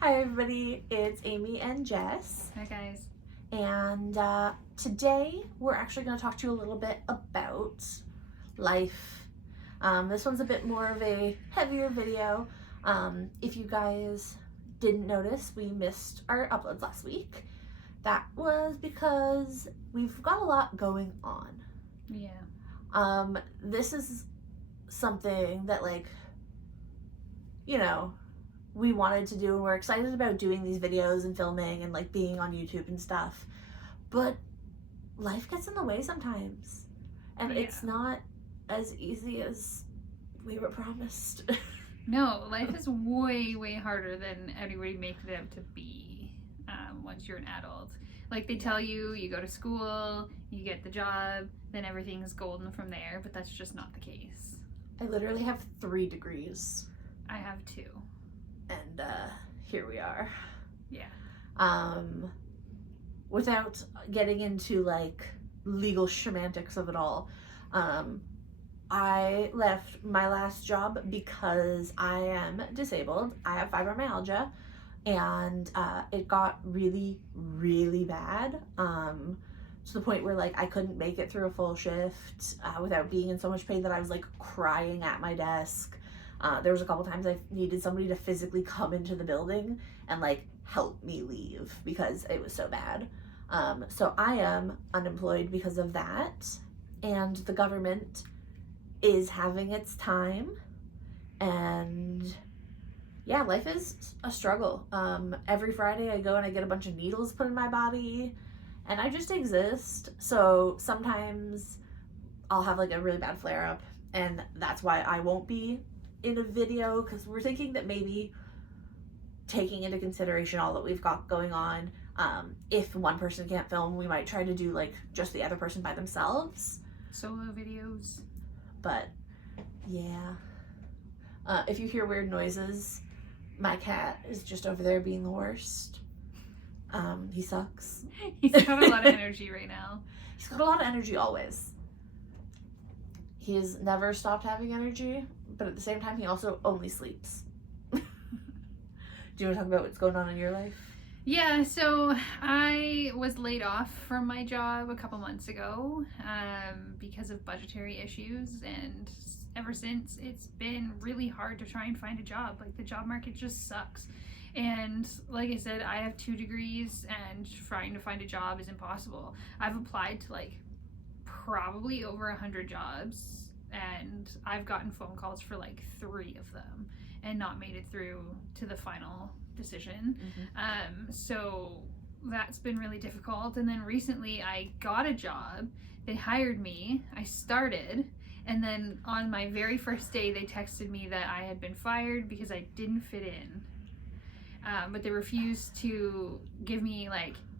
Hi everybody, it's Amy and Jess, Hi guys. and today we're actually going to talk to you a little bit about life. This one's a bit more of a heavier video. If you guys didn't notice, we missed our uploads last week. That was because we've got a lot going on. Yeah. This is something that, we wanted to do, and we're excited about doing these videos and filming and being on YouTube and stuff, but life gets in the way sometimes, and it's not as easy as we were promised. No, life is way harder than everybody makes it out to be once you're an adult. Like they tell you, you go to school, you get the job, then everything's golden from there, but that's just not the case. I literally have 3 degrees. I have 2. And here we are. Yeah. Without getting into legal semantics of it all, I left my last job because I am disabled. I have fibromyalgia, and it got really bad, to the point where I couldn't make it through a full shift without being in so much pain that I was crying at my desk. There was a couple times I needed somebody to physically come into the building and help me leave because it was so bad. So I am unemployed because of that, and the government is having its time, and yeah, life is a struggle. Every Friday I go and I get a bunch of needles put in my body, and I just exist. So sometimes I'll have a really bad flare-up, and that's why I won't be in a video, because we're thinking that maybe taking into consideration all that we've got going on, if one person can't film, we might try to do just the other person by themselves. Solo videos. But yeah, if you hear weird noises, my cat is just over there being the worst. He sucks. He's got a lot of energy right now. He's got a lot of energy always. He's never stopped having energy, but at the same time, he also only sleeps. Do you want to talk about what's going on in your life? Yeah, so I was laid off from my job a couple months ago because of budgetary issues, and ever since it's been really hard to try and find a job. The job market just sucks. And like I said, I have 2 degrees, and trying to find a job is impossible. I've applied to probably over 100 jobs, and I've gotten phone calls for 3 of them and not made it through to the final decision. So that's been really difficult. And then recently I got a job, they hired me, I started, and then on my very first day they texted me that I had been fired because I didn't fit in. But they refused to give me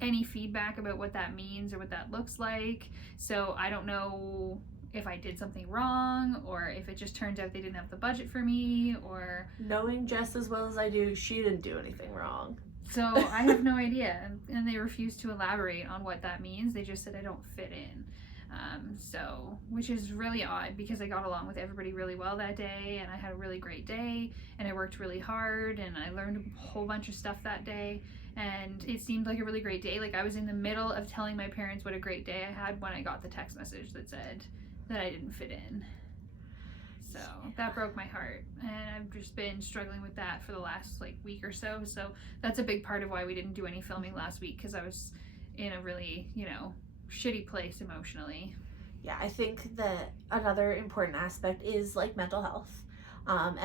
any feedback about what that means or what that looks like. So I don't know if I did something wrong, or if it just turns out they didn't have the budget for me, or... Knowing Jess as well as I do, she didn't do anything wrong. So I have no idea. And they refused to elaborate on what that means. They just said I don't fit in. Which is really odd, because I got along with everybody really well that day, and I had a really great day, and I worked really hard, and I learned a whole bunch of stuff that day, and it seemed like a really great day. I was in the middle of telling my parents what a great day I had when I got the text message that said that I didn't fit in. So that broke my heart, and I've just been struggling with that for the last week or so. So that's a big part of why we didn't do any filming last week, because I was in a really, shitty place emotionally. Yeah, I think that another important aspect is mental health. And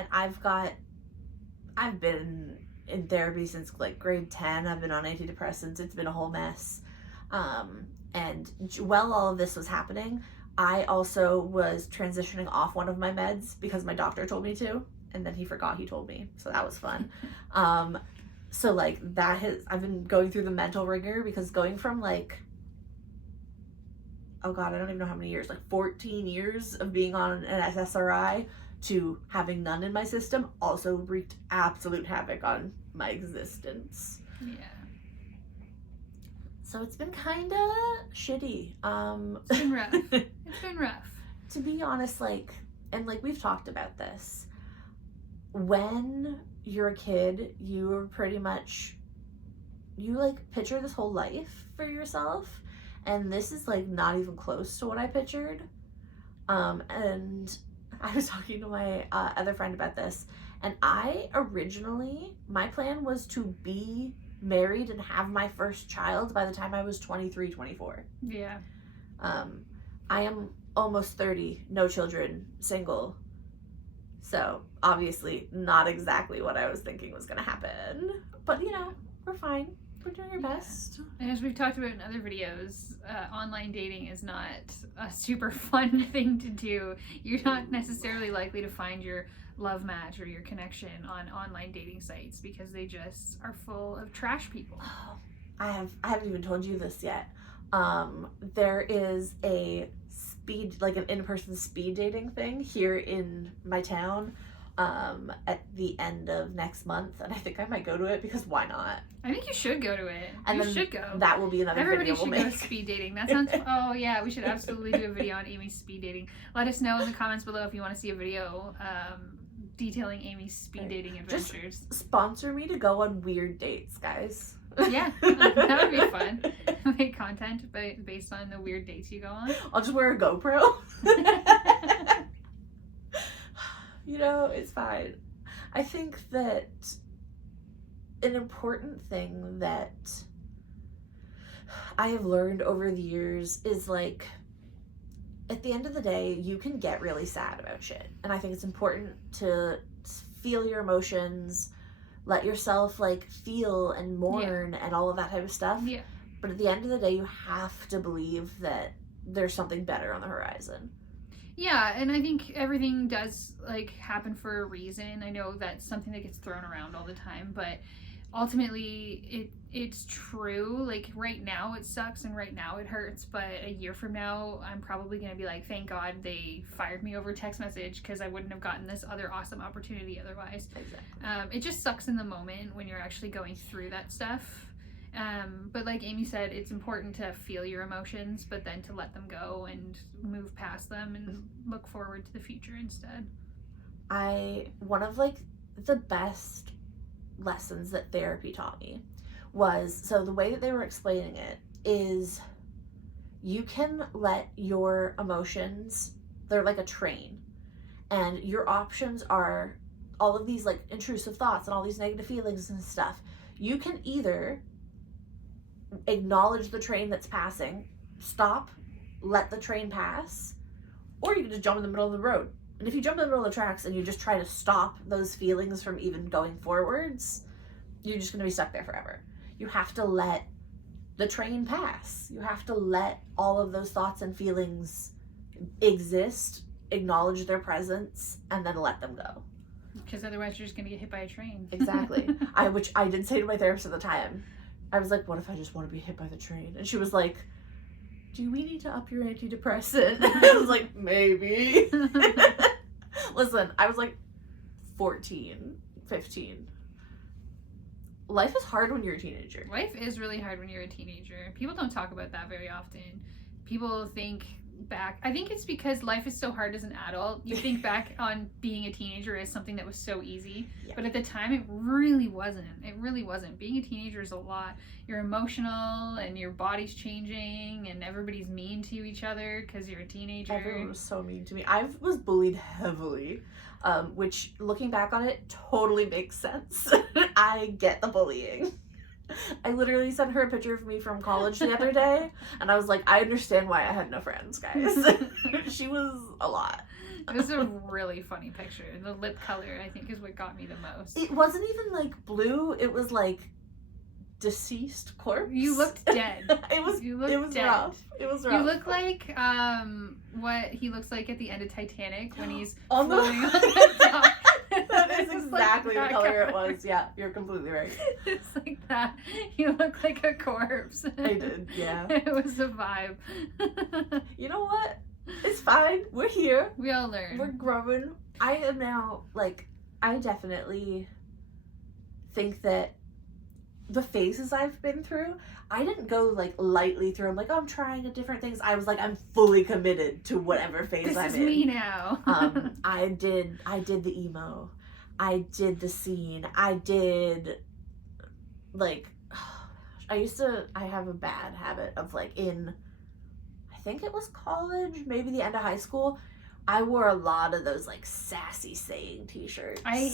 I've been in therapy since grade 10. I've been on antidepressants. It's been a whole mess. And while all of this was happening, I also was transitioning off one of my meds because my doctor told me to, and then he forgot he told me. So that was fun. So I've been going through the mental rigor, because going from oh god, I don't even know how many years, 14 years of being on an SSRI to having none in my system also wreaked absolute havoc on my existence. Yeah. So it's been kind of shitty. It's been rough. It's been rough. To be honest, and we've talked about this, when you're a kid, you're pretty much, you like picture this whole life for yourself, and this is like not even close to what I pictured. And I was talking to my other friend about this, and I originally, my plan was to be married and have my first child by the time I was 23, 24. Yeah. I am almost 30, no children, single. So obviously not exactly what I was thinking was going to happen. But you know, we're fine. We're doing our best. And as we've talked about in other videos, online dating is not a super fun thing to do. You're not necessarily likely to find your love match or your connection on online dating sites because they just are full of trash people. Oh, I haven't even told you this yet. There is a an in-person speed dating thing here in my town at the end of next month, and I think I might go to it because why not? I think you should go to it. And you should go. That will be another Everybody video we'll should make. go speed dating. That sounds. Oh yeah, we should absolutely do a video on Amy's speed dating. Let us know in the comments below if you want to see a video detailing Amy's speed dating adventures. Just sponsor me to go on weird dates, guys. Yeah, that would be fun. Make content based on the weird dates you go on. I'll just wear a GoPro. You know, it's fine. I think that an important thing that I have learned over the years is like, at the end of the day, you can get really sad about shit. And I think it's important to feel your emotions, let yourself like feel and mourn and all of that type of stuff. Yeah. But at the end of the day, you have to believe that there's something better on the horizon. Yeah, and I think everything does like happen for a reason. I know that's something that gets thrown around all the time, but ultimately it's true. Like right now it sucks and right now it hurts, but a year from now I'm probably gonna be like, thank God they fired me over text message because I wouldn't have gotten this other awesome opportunity otherwise. Exactly. It just sucks in the moment when you're actually going through that stuff. But like Amy said, it's important to feel your emotions, but then to let them go and move past them and look forward to the future instead. One of like the best lessons that therapy taught me was, so the way that they were explaining it is you can let your emotions, they're like a train, and your options are all of these like intrusive thoughts and all these negative feelings and stuff. You can either acknowledge the train that's passing, stop, let the train pass, or you can just jump in the middle of the road. And if you jump in the middle of the tracks and you just try to stop those feelings from even going forwards, you're just going to be stuck there forever. You have to let the train pass. You have to let all of those thoughts and feelings exist, acknowledge their presence, and then let them go. Because otherwise you're just going to get hit by a train. Exactly. Which I did say to my therapist at the time. I was like, what if I just want to be hit by the train? And she was like, do we need to up your antidepressant? I was like, maybe. Listen, I was like 14, 15. Life is hard when you're a teenager. Life is really hard when you're a teenager. People don't talk about that very often. People think back, I think it's because life is so hard as an adult. You think back on being a teenager as something that was so easy, but at the time it really wasn't. It really wasn't. Being a teenager is a lot. You're emotional and your body's changing and everybody's mean to each other because you're a teenager. Everyone was so mean to me. I was bullied heavily, which looking back on it totally makes sense. I get the bullying. I literally sent her a picture of me from college the other day, and I was like, I understand why I had no friends, guys. She was a lot. It was a really funny picture. The lip color, I think, is what got me the most. It wasn't even like blue, it was like deceased corpse. You looked dead. It was dead. rough. It was rough. You look like what he looks like at the end of Titanic when he's on floating on the dock. That is exactly the color it was. Yeah, you're completely right. It's like that. You look like a corpse. I did, yeah. It was a vibe. You know what? It's fine. We're here. We all learn. We're growing. I am now, like, I definitely think that the phases I've been through, I didn't go like lightly through. I'm like, oh, I'm trying different things. I was like, I'm fully committed to whatever phase I'm in. This is me now. I did the emo. I did the scene. I did, like, I have a bad habit of, like, I think it was college, maybe the end of high school, I wore a lot of those, like, sassy saying t-shirts. I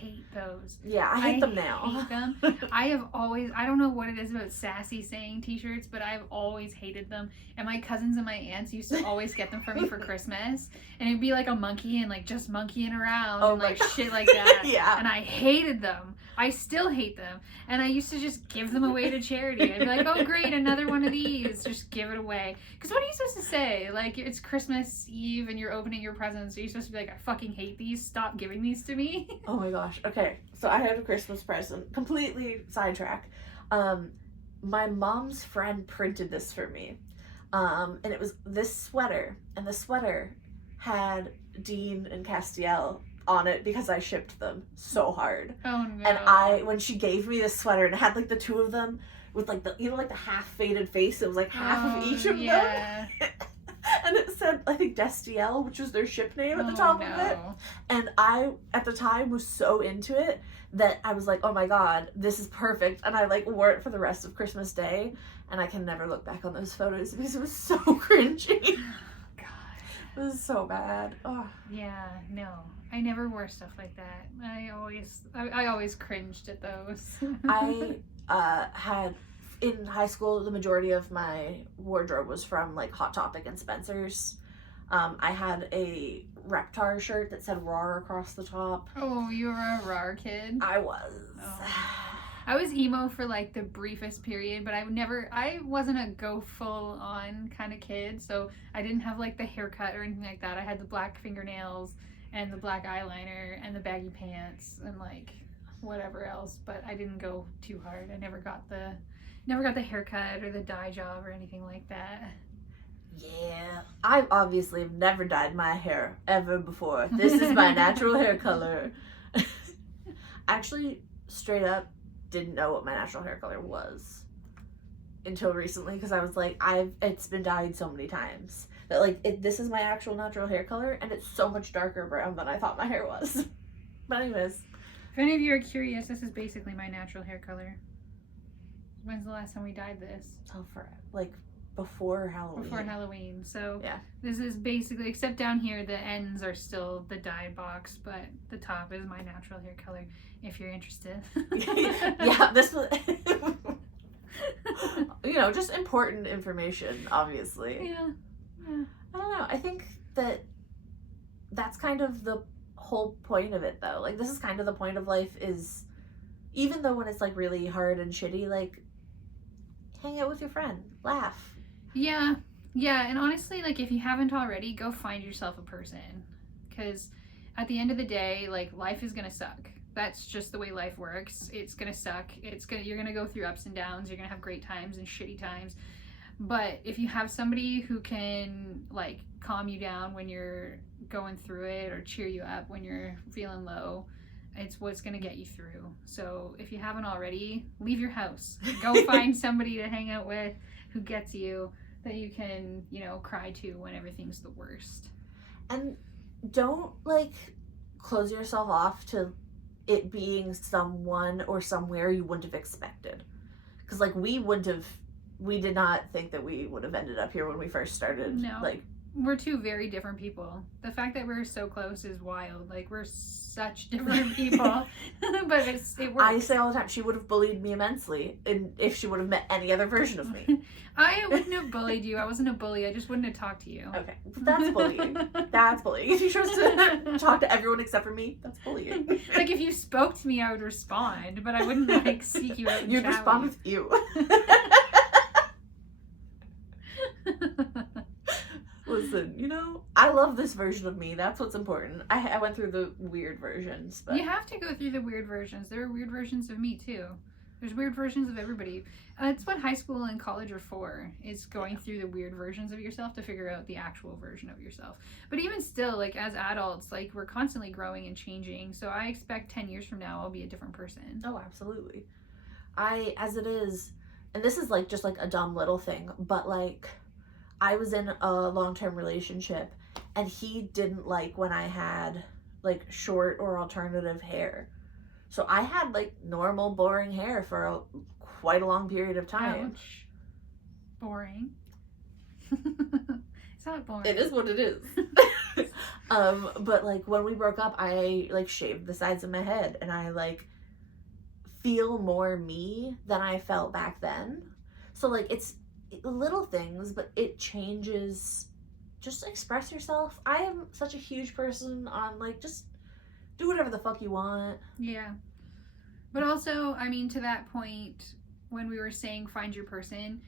hate those. Yeah, I hate them now. Hate them. I don't know what it is about sassy saying t-shirts, but I've always hated them. And my cousins and my aunts used to always get them for me for Christmas. And it'd be like a monkey and like just monkeying around and like shit like that. Yeah. And I hated them. I still hate them. And I used to just give them away to charity. I'd be like, oh great, another one of these. Just give it away. Because what are you supposed to say? Like, it's Christmas Eve and you're opening your presents. Are you supposed to be like, I fucking hate these. Stop giving these to me. Oh my gosh. Okay, so I had a Christmas present. Completely sidetrack. My mom's friend printed this for me. And it was this sweater. And the sweater had Dean and Castiel on it because I shipped them so hard. Oh no. And when she gave me this sweater, and it had like the two of them with like the, like the half faded face. It was like half of each of them. And it said, I think, Destiel, which was their ship name at the top of it. And I, at the time, was so into it that I was like, oh my god, this is perfect. And I, like, wore it for the rest of Christmas Day. And I can never look back on those photos because it was so cringy. God. It was so bad. Oh. Yeah, no. I never wore stuff like that. I always cringed at those. I had... In high school, the majority of my wardrobe was from, like, Hot Topic and Spencer's. I had a Reptar shirt that said RAR across the top. Oh, you were a RAR kid? I was. Oh. I was emo for, like, the briefest period, but I wasn't a go full-on kind of kid, so I didn't have, like, the haircut or anything like that. I had the black fingernails and the black eyeliner and the baggy pants and, like, whatever else, but I didn't go too hard. I never got the haircut or the dye job or anything like that. Yeah, I obviously have never dyed my hair ever before. This is my natural hair color. Actually, straight up, didn't know what my natural hair color was until recently because I was like, it's been dyed so many times that like this is my actual natural hair color and it's so much darker brown than I thought my hair was. But anyways, if any of you are curious, this is basically my natural hair color. When's the last time we dyed this? Oh, for like before Halloween. Before Halloween. So yeah, this is basically, except down here, the ends are still the dyed box, but the top is my natural hair color. If you're interested. Yeah, this was, you know, just important information, obviously. Yeah. I don't know. I think that's kind of the whole point of it, though. Like, this is kind of the point of life is, even though when it's like really hard and shitty, like, hang out with your friend, laugh. Yeah, and honestly, like, if you haven't already, go find yourself a person, because at the end of the day, like, life is gonna suck. That's just the way life works. It's gonna suck. You're gonna go through ups and downs. You're gonna have great times and shitty times. But if you have somebody who can, like, calm you down when you're going through it or cheer you up when you're feeling low, it's what's going to get you through. So if you haven't already, leave your house. Go find somebody to hang out with who gets you, that you can, you know, cry to when everything's the worst. And don't, like, close yourself off to it being someone or somewhere you wouldn't have expected. Because, like, we did not think that we would have ended up here when we first started. No. Like, we're two very different people. The fact that we're so close is wild. Like, we're such different people. But it works. I say all the time, she would have bullied me immensely if she would have met any other version of me. I wouldn't have bullied you. I wasn't a bully. I just wouldn't have talked to you. Okay, that's bullying. That's bullying. If you chose to talk to everyone except for me, that's bullying. Like, if you spoke to me, I would respond, but I wouldn't, like, seek you out and You'd chat respond with with you. Listen, you know, I love this version of me. That's what's important. I went through the weird versions, but you have to go through the weird versions. There are weird versions of me too. There's weird versions of everybody. It's what high school and college are for. Is going through the weird versions of yourself to figure out the actual version of yourself. But even still, like, as adults, like, we're constantly growing and changing. So I expect 10 years from now I'll be a different person. Oh, absolutely. As it is, and this is like just like a dumb little thing, but like, I was in a long-term relationship and he didn't like when I had like short or alternative hair. So I had like normal boring hair for quite a long period of time. Ouch. Boring. It's not boring. It is what it is. But like when we broke up, I like shaved the sides of my head, and I like feel more me than I felt back then. So like it's little things, but it changes. Just express yourself. I am such a huge person on like just do whatever the fuck you want. Yeah. But also, I mean, to that point, when we were saying find your person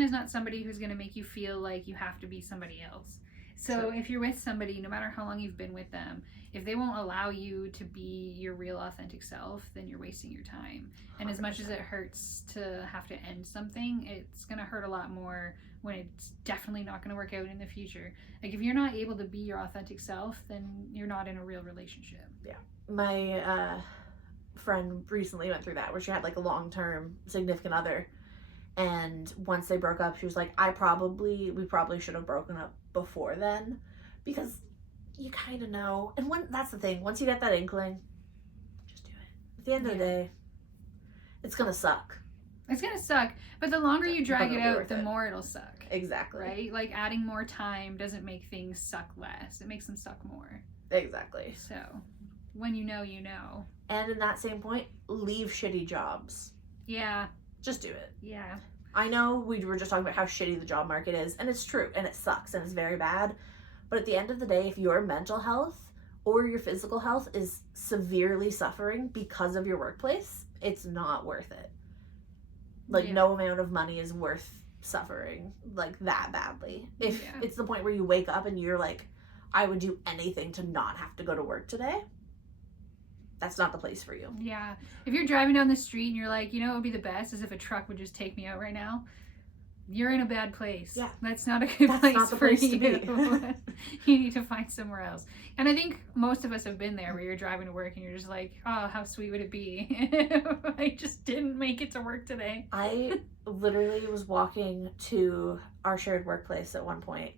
is not somebody who's going to make you feel like you have to be somebody else. So True. if you're with somebody, no matter how long you've been with them, if they won't allow you to be your real authentic self, then you're wasting your time. And as much as it hurts to have to end something, it's going to hurt a lot more when it's definitely not going to work out in the future. Like if you're not able to be your authentic self, then you're not in a real relationship. Yeah. My friend recently went through that where she had like a long-term significant other, and once they broke up, she was like, we probably should have broken up before then, because you kind of know. And that's the thing, once you get that inkling, just do it. At the end of the day, it's gonna suck. It's gonna suck, but the longer you drag it out, the it. more it'll suck. Exactly. Right? Like adding more time doesn't make things suck less. It makes them suck more. Exactly. So when you know, you know. And in that same point, leave shitty jobs. Yeah. Just do it. Yeah. I know we were just talking about how shitty the job market is, and it's true, and it sucks, and it's very bad. But at the end of the day, if your mental health or your physical health is severely suffering because of your workplace, it's not worth it. Like, no amount of money is worth suffering, like, that badly. If it's the point where you wake up and you're like, I would do anything to not have to go to work today, that's not the place for you. Yeah. If you're driving down the street and you're like, you know what would be the best is if a truck would just take me out right now, you're in a bad place. Yeah. That's not a good That's place not the for place you. to be. You need to find somewhere else. And I think most of us have been there where you're driving to work and you're just like, oh, how sweet would it be if I just didn't make it to work today. I literally was walking to our shared workplace at one point,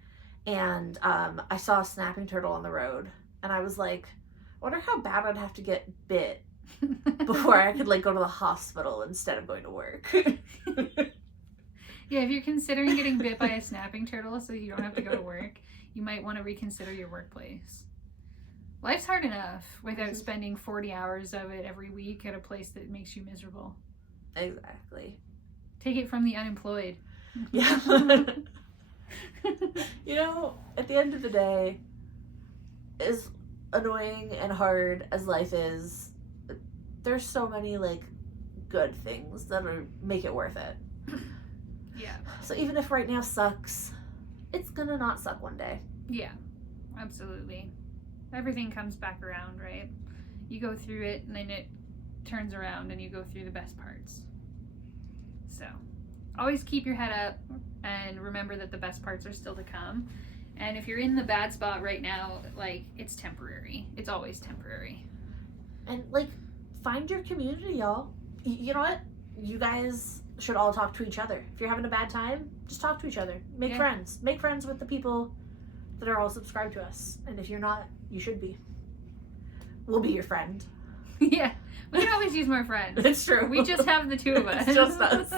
and I saw a snapping turtle on the road, and I was like, I wonder how bad I'd have to get bit before I could like go to the hospital instead of going to work. Yeah, if you're considering getting bit by a snapping turtle so you don't have to go to work, you might want to reconsider your workplace. Life's hard enough without spending 40 hours of it every week at a place that makes you miserable. Exactly. Take it from the unemployed. Yeah. You know, at the end of the day, as annoying and hard as life is, there's so many like good things that make it worth it. Yeah. So even if right now sucks, it's gonna not suck one day. Yeah, absolutely. Everything comes back around, right? You go through it and then it turns around and you go through the best parts. So always keep your head up and remember that the best parts are still to come. And if you're in the bad spot right now, like, it's temporary. It's always temporary. And like, find your community, y'all. You know what? You guys should all talk to each other. If you're having a bad time, just talk to each other. Make friends. Make friends with the people that are all subscribed to us. And if you're not, you should be. We'll be your friend. Yeah. We can always use more friends. It's true. We just have the two of us. It's just us.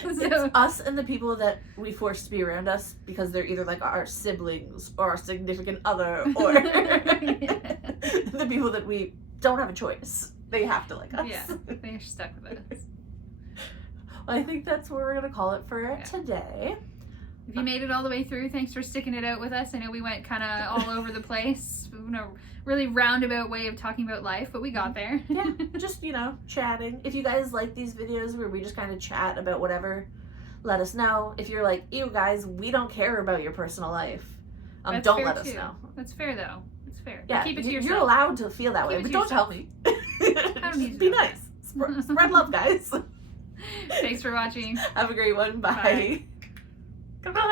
So, it's us and the people that we force to be around us because they're either like our siblings or our significant other or the people that we don't have a choice. They have to like us. Yeah, they're stuck with us. I think that's what we're going to call it for today. If you made it all the way through, thanks for sticking it out with us. I know we went kind of all over the place. A really roundabout way of talking about life, but we got there. Yeah, just, chatting. If you guys like these videos where we just kind of chat about whatever, let us know. If you're like, ew, guys, we don't care about your personal life, don't let us know. That's fair, though. It's fair. Yeah, keep it to yourself. You're allowed to feel that way, but don't tell me. Just be nice. Spread love, guys. Thanks for watching. Have a great one. Bye. Bye. Come on.